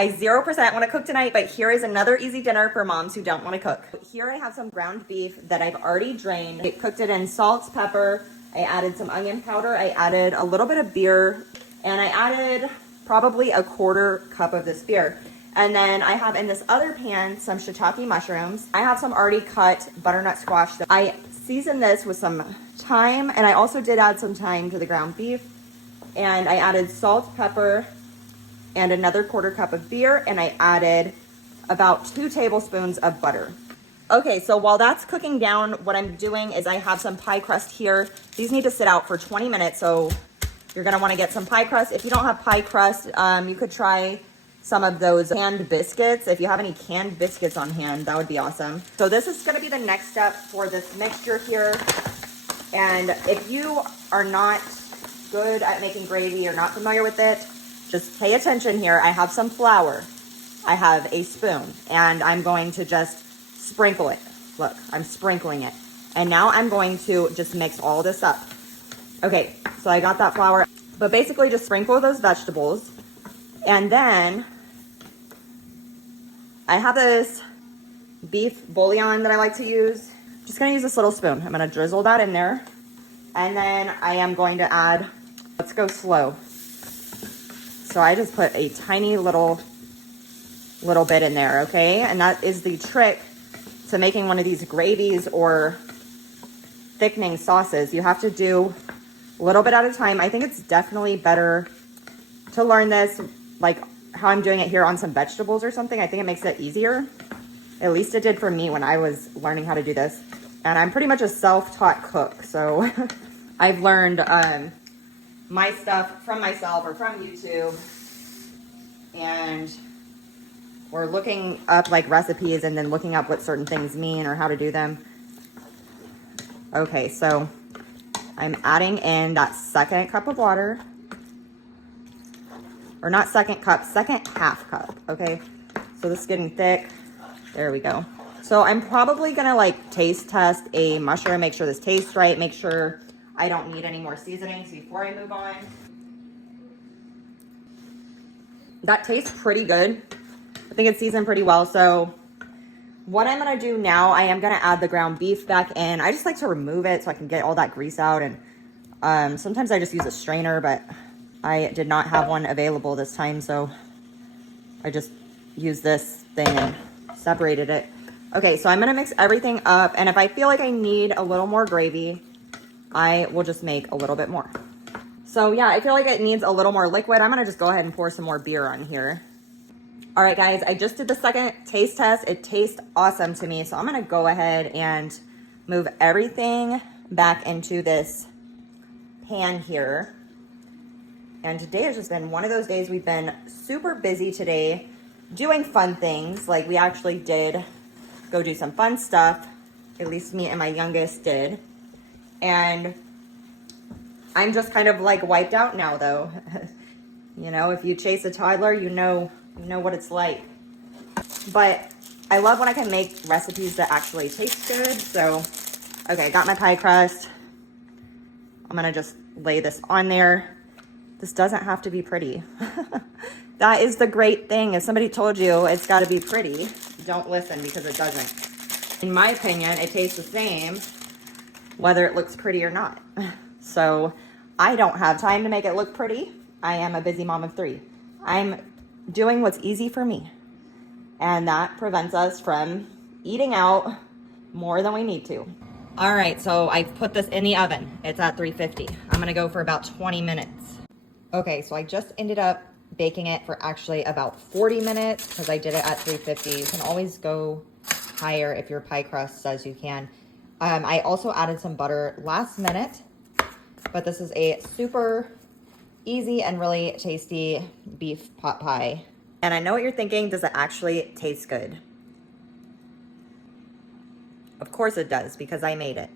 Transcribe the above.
I 0% want to cook tonight, but here is another easy dinner for moms who don't want to cook. Here I have some ground beef that I've already drained. I cooked it in salt, pepper. I added some onion powder. I added a little bit of beer, and I added probably a 1/4 cup of this beer. And then I have in this other pan some shiitake mushrooms. I have some already cut butternut squash. I seasoned this with some thyme, and I also did add some thyme to the ground beef. And I added salt, pepper, and another 1/4 cup of beer, and I added about 2 tablespoons of butter. Okay, so while that's cooking down, what I'm doing is I have some pie crust here. These need to sit out for 20 minutes, so you're gonna wanna get some pie crust. If you don't have pie crust, you could try some of those canned biscuits. If you have any canned biscuits on hand, that would be awesome. So this is gonna be the next step for this mixture here. And if you are not good at making gravy or not familiar with it, just pay attention here. I have some flour. I have a spoon, and I'm going to just sprinkle it. Look, I'm sprinkling it. And now I'm going to just mix all this up. Okay, so I got that flour. But basically just sprinkle those vegetables. And then I have this beef bouillon that I like to use. Just gonna use this little spoon. I'm gonna drizzle that in there. And then I am going to add, let's go slow. So I just put a tiny little bit in there, okay? And that is the trick to making one of these gravies or thickening sauces. You have to do a little bit at a time. I think it's definitely better to learn this like how I'm doing it here on some vegetables or something. I think it makes it easier. At least it did for me when I was learning how to do this. And I'm pretty much a self-taught cook, so I've learned my stuff from myself or from YouTube, and or looking up like recipes and then looking up what certain things mean or how to do them. Okay, so I'm adding in that 2nd cup of water, or not 2nd cup, 2nd half cup, okay? So this is getting thick. There we go. So I'm probably gonna like taste test a mushroom, make sure this tastes right, make sure I don't need any more seasonings before I move on. That tastes pretty good. I think it's seasoned pretty well. So what I'm gonna do now, I am gonna add the ground beef back in. I just like to remove it so I can get all that grease out. And sometimes I just use a strainer, but I did not have one available this time. So I just used this thing and separated it. Okay, so I'm gonna mix everything up. And if I feel like I need a little more gravy, I will just make a little bit more. So yeah, I feel like it needs a little more liquid. I'm gonna just go ahead and pour some more beer on here. All right, guys, I just did the 2nd taste test. It tastes awesome to me. So I'm gonna go ahead and move everything back into this pan here. And today has just been one of those days. We've been super busy today doing fun things. Like we actually did go do some fun stuff. At least me and my youngest did. And I'm just kind of like wiped out now though. You know, if you chase a toddler, you know what it's like. But I love when I can make recipes that actually taste good. So, okay, I got my pie crust. I'm gonna just lay this on there. This doesn't have to be pretty. That is the great thing. If somebody told you it's gotta be pretty, don't listen, because it doesn't. In my opinion, it tastes the same whether it looks pretty or not. So I don't have time to make it look pretty. I am a busy mom of 3. I'm doing what's easy for me. And that prevents us from eating out more than we need to. All right, so I've put this in the oven. It's at 350. I'm gonna go for about 20 minutes. Okay, so I just ended up baking it for actually about 40 minutes because I did it at 350. You can always go higher if your pie crust says you can. I also added some butter last minute, but this is a super easy and really tasty beef pot pie. And I know what you're thinking, does it actually taste good? Of course it does, because I made it.